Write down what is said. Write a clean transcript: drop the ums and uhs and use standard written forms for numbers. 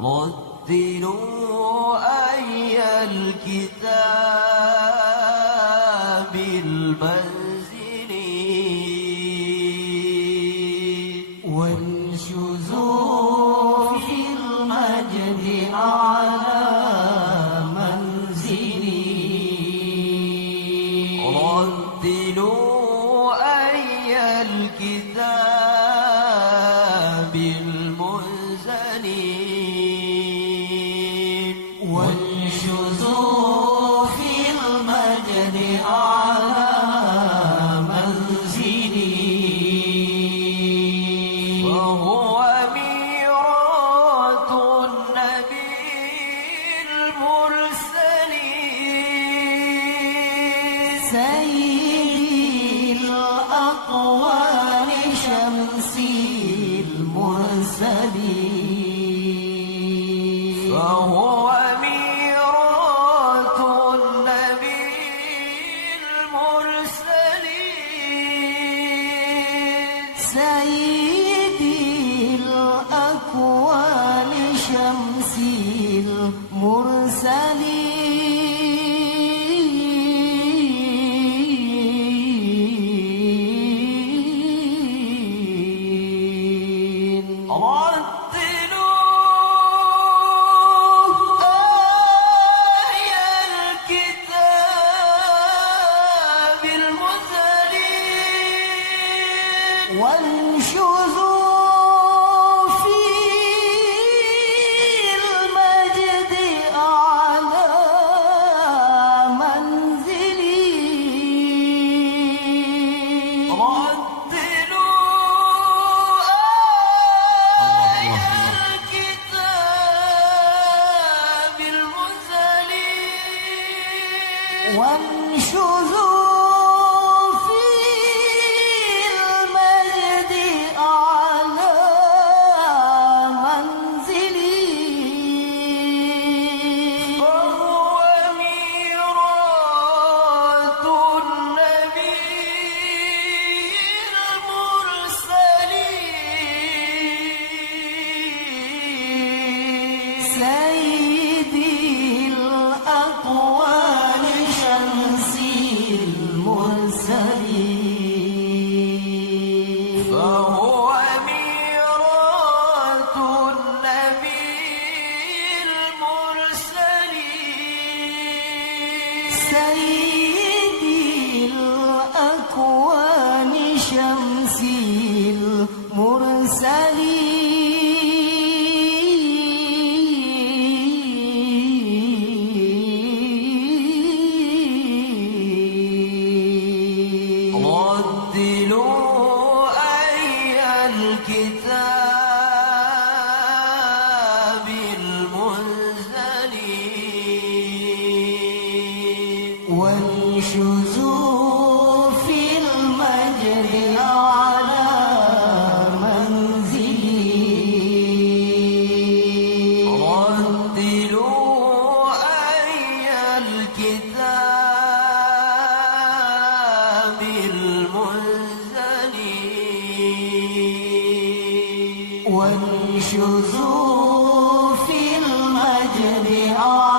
رتلوا أي الكتاب المنزل وانشزوا في المجد أعلى منزلي رتلوا أي الكتاب المنزل وانشزوا في المجد أعلى منزلي وهو ميراث النبي المرسل سيدي الأقوال شمسي المرسلين فهو ميراث النبي المرسل سيدي الأكوان شمسي المرسلين رتلوا آي الكتاب المنزل وانشزوا في المجد أعلى منزلي رتلوا آي الكتاب المنزل وانشزوا في المجد أعلى منزلي وهو ميراث النبي المرسل سيدي الأقوال شمسي المرسلين فهو ميراث النبي المرسل سيدي الأكوان شمسي المرسلين رتلوا أي الكتاب المنزل وانشزوا في المجد أعلى منزلي رتلوا أي الكتاب المنزل وانشزوا في المجد أعلى